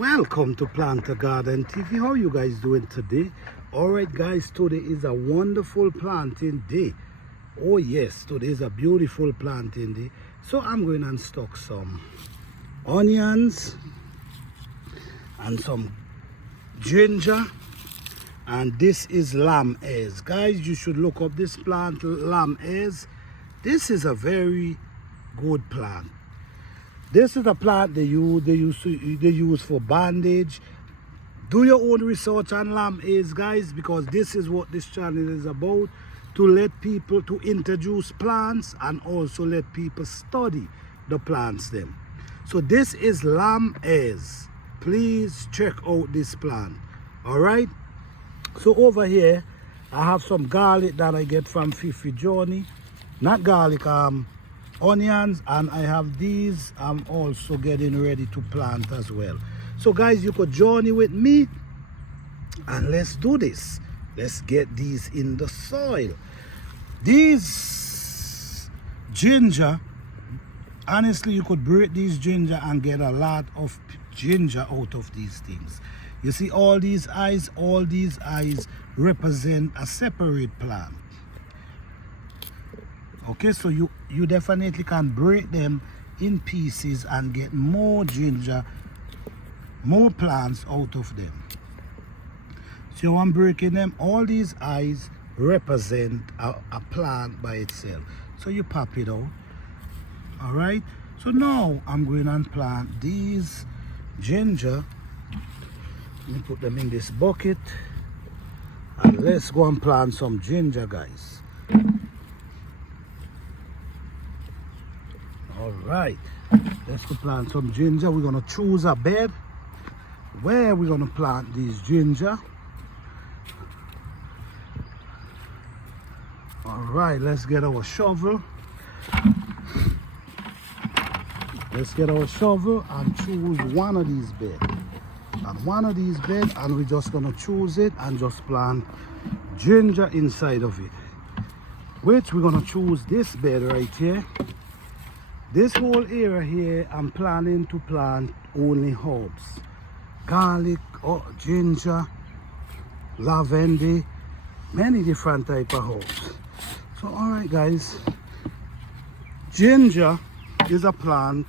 Welcome to Planter Garden TV. How you guys doing today? Alright guys, today is a wonderful planting day. Oh yes, today is a beautiful planting day. So I'm going and stock some onions and some ginger, and this is lamb ears. Guys, you should look up this plant, lamb ears. This is a very good plant. This is a plant they use for bandage. Do your own research on lamb ears, guys, because this is what this channel is about, to let people, to introduce plants and also let people study the plants them. So this is lamb ears. Please check out this plant. All right. So over here I have some garlic that I get from Fifi Journey. Not garlic, onions, and I have these I'm also getting ready to plant as well. So guys, you could journey with me and let's do this. Let's get these in the soil. These ginger, honestly, you could break these ginger and get a lot of ginger out of these things. You see all these eyes represent a separate plant. Okay, so you definitely can break them in pieces and get more ginger, more plants out of them. So I'm breaking them. All these eyes represent a plant by itself. So you pop it out. All right. So now I'm going and plant these ginger. Let me put them in this bucket. And let's go and plant some ginger, guys. All right, let's go plant some ginger. We're gonna choose a bed where we're gonna plant these ginger. All right, let's get our shovel. Let's get our shovel and choose one of these beds. And one of these beds, and we're just gonna choose it and just plant ginger inside of it. Which we're gonna choose this bed right here. This whole area here, I'm planning to plant only herbs. Garlic, ginger, lavender, many different type of herbs. So alright guys, ginger is a plant.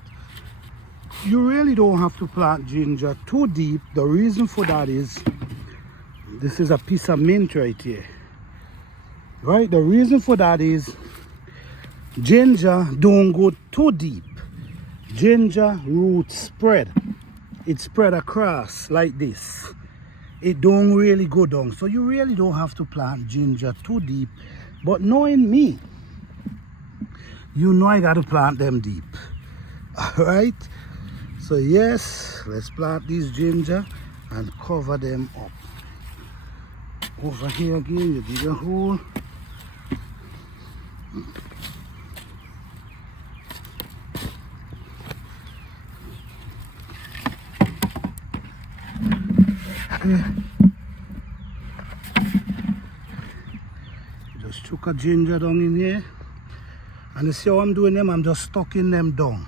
You really don't have to plant ginger too deep. The reason for that is, this is a piece of mint right here. Right, the reason for that is, ginger don't go too deep. Ginger roots spread. It spread across like this. It don't really go down. So you really don't have to plant ginger too deep. But knowing me, you know I got to plant them deep. Alright? So yes, let's plant these ginger and cover them up. Over here again, you dig a hole. Just chuck a ginger down in here, and you see how I'm doing them? I'm just stucking them down,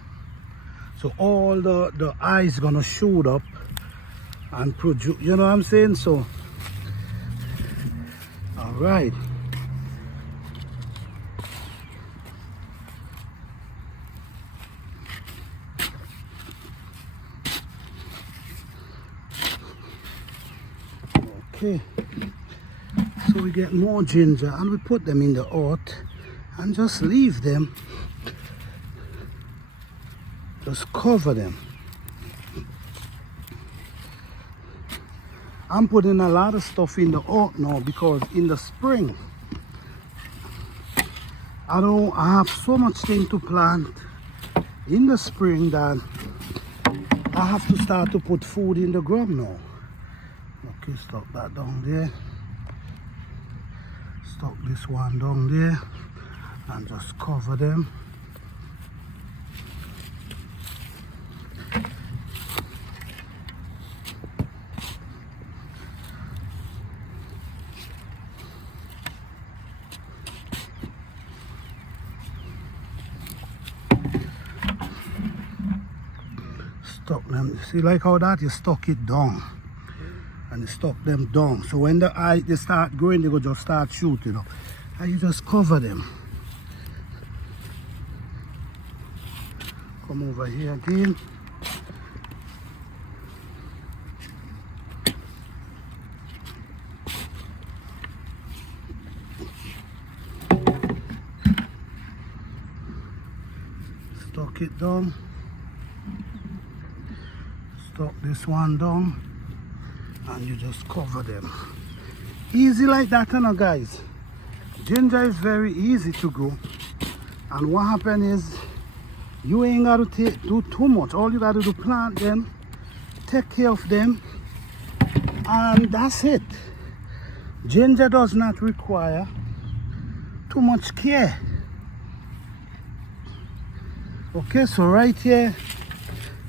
so all the eyes gonna shoot up and produce, you know what I'm saying? So all right, okay. So we get more ginger and we put them in the earth and just leave them, just cover them. I'm putting a lot of stuff in the earth now because in the spring I have so much thing to plant in the spring that I have to start to put food in the ground now. Okay, stop that down there. Stop this one down there and just cover them. Stuck them. See, like how that you stuck it down, and you stuck them down. So when they start growing, they go just start shooting up, and you just cover them. Come over here again. Stuck it down. Stuck this one down, and you just cover them. Easy like that, you know, guys. Ginger is very easy to grow, and what happens is you ain't got to do too much. All you got to do, plant them, take care of them, and that's it. Ginger does not require too much care. Okay, so right here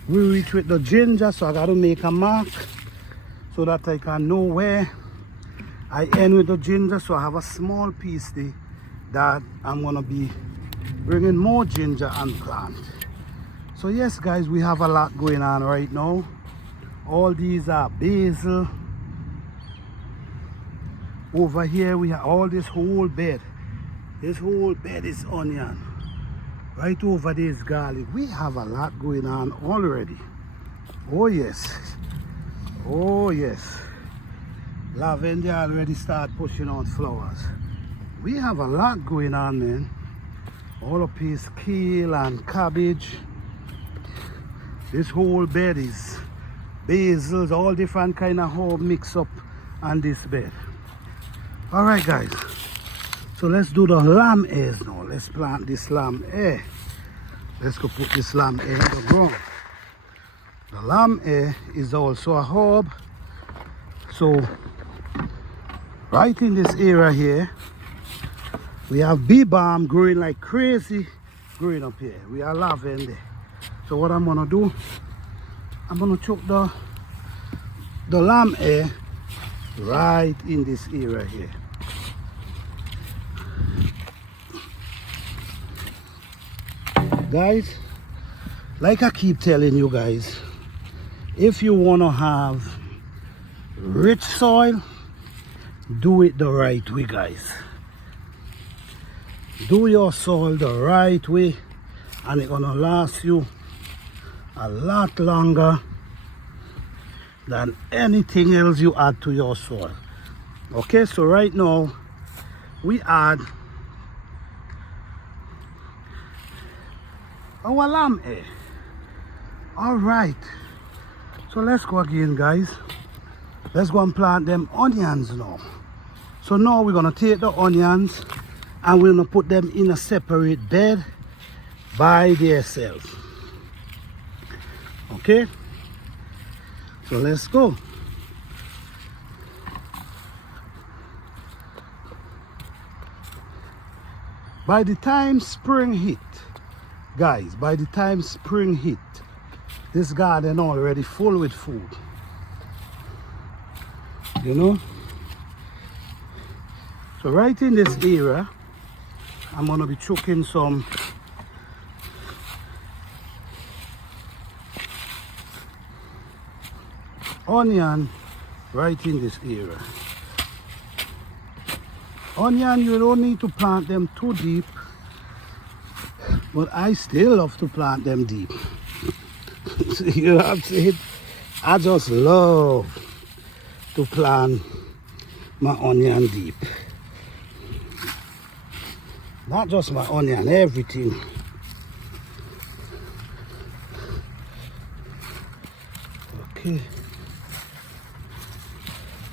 we reach with the ginger, so I got to make a mark so that I can know where I end with the ginger. So I have a small piece there that I'm gonna be bringing more ginger and plant. So yes, guys, we have a lot going on right now. All these are basil. Over here we have all this whole bed. This whole bed is onion. Right over there is garlic. We have a lot going on already. Oh yes. Oh yes. Lavender already start pushing out flowers. We have a lot going on, man. All of this kale and cabbage. This whole bed is basils, all different kind of herb mix up on this bed. All right, guys. So let's do the lamb hairs now. Let's plant this lamb hair. Let's go put this lamb hair in the ground. The lamb hair is also a herb. So right in this area here, we have bee balm growing like crazy, growing up here. We have lavender. So what I'm gonna do, I'm gonna chuck the lamb hair right in this area here. Guys, like I keep telling you guys, if you want to have rich soil, do it the right way, guys. Do your soil the right way, and it's gonna last you a lot longer than anything else you add to your soil. Okay, so right now we add our lamb hair. All right, so let's go again, guys. Let's go and plant them onions now. So now we're gonna take the onions and we're gonna put them in a separate bed by themselves. Okay, so let's go. By the time spring hit, guys, by the time spring hit, this garden already full with food. You know? So right in this area, I'm gonna be chucking some onion right in this area. Onion, you don't need to plant them too deep, but I still love to plant them deep. You know what I'm saying? I just love to plant my onion deep. Not just my onion, everything. Okay.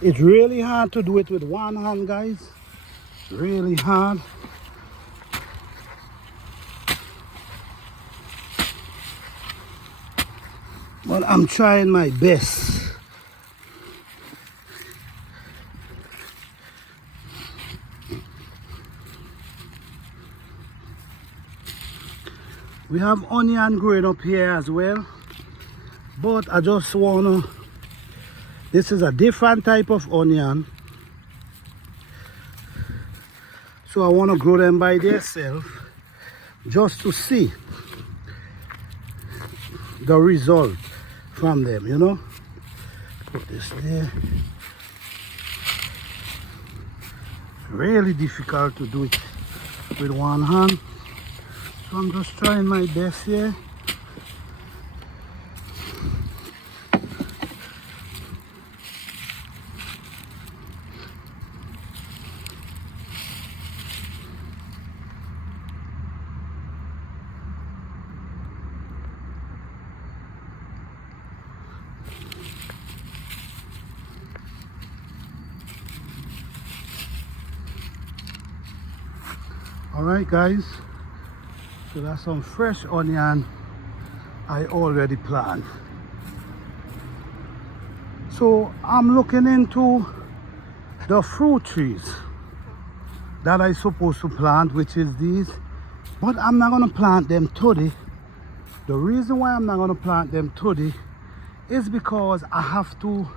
It's really hard to do it with one hand, guys. Really hard. But I'm trying my best. We have onion growing up here as well, but I just wanna, this is a different type of onion, so I wanna grow them by themselves just to see the result. from them, you know. Put this there. Really difficult to do it with one hand, so I'm just trying my best here. Alright guys, so that's some fresh onion I already planted. So I'm looking into the fruit trees that I supposed to plant, which is these, but I'm not gonna plant them today. The reason why I'm not gonna plant them today is because I have to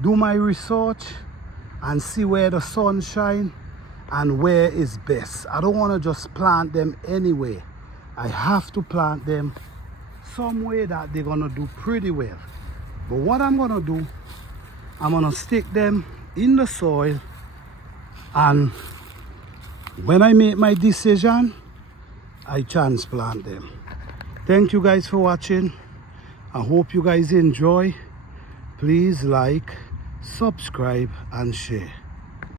do my research and see where the sun shines and where is best. I don't want to just plant them anywhere. I have to plant them somewhere that they're gonna do pretty well. But what I'm gonna do, I'm gonna stick them in the soil, and when I make my decision, I transplant them. Thank you guys for watching. I hope you guys enjoy. Please like, subscribe and share.